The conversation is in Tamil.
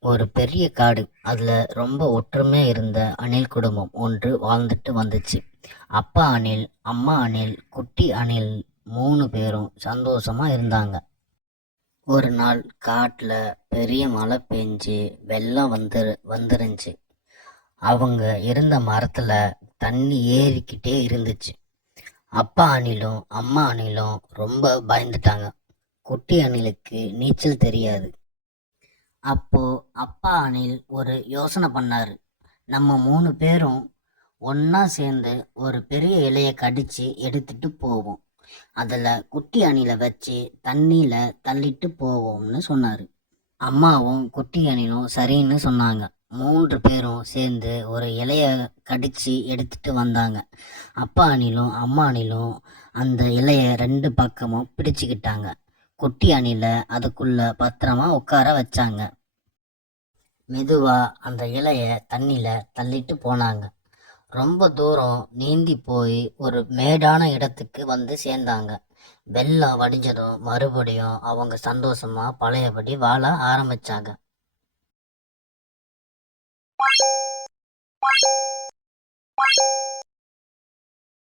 ஒரு பெரிய காடு. அதில் ரொம்ப ஒற்றுமையாக இருந்த அணில் குடும்பம் ஒன்று வாழ்ந்துட்டு வந்துச்சு. அப்பா அணில் அம்மா அணில் குட்டி அணில் மூணு பேரும் சந்தோஷமாக இருந்தாங்க. ஒரு நாள் காட்டில் பெரிய மழை பெஞ்சு வெள்ளம் வந்து வந்துருந்துச்சு. அவங்க இருந்த மரத்தில் தண்ணி ஏறிக்கிட்டே இருந்துச்சு. அப்பா அணிலும் அம்மா அணிலும் ரொம்ப பயந்துட்டாங்க. குட்டி அணிலுக்கு நீச்சல் தெரியாது. அப்போ அப்பா அணில் ஒரு யோசனை பண்ணார். நம்ம மூணு பேரும் ஒன்றா சேர்ந்து ஒரு பெரிய இலையை கடித்து எடுத்துட்டு போவோம். அதில் குட்டி அணிலை வச்சு தண்ணியில் தள்ளிட்டு போவோம்னு சொன்னார். அம்மாவும் குட்டி அணிலும் சரின்னு சொன்னாங்க. மூன்று பேரும் சேர்ந்து ஒரு இலைய கடித்து எடுத்துட்டு வந்தாங்க. அப்பா அணிலும் அம்மா அணிலும் அந்த இலையை ரெண்டு பக்கமும் பிடிச்சிக்கிட்டாங்க. குட்டி அணில அதுக்குள்ளே பத்திரமா உட்கார வச்சாங்க. மெதுவா அந்த இலைய தண்ணியில தள்ளிட்டு போனாங்க. ரொம்ப தூரம் நீந்தி போய் ஒரு மேடான இடத்துக்கு வந்து சேர்ந்தாங்க. வெள்ளம் வடிஞ்சதும் மறுபடியும் அவங்க சந்தோஷமா பழையபடி வாழ ஆரம்பிச்சாங்க.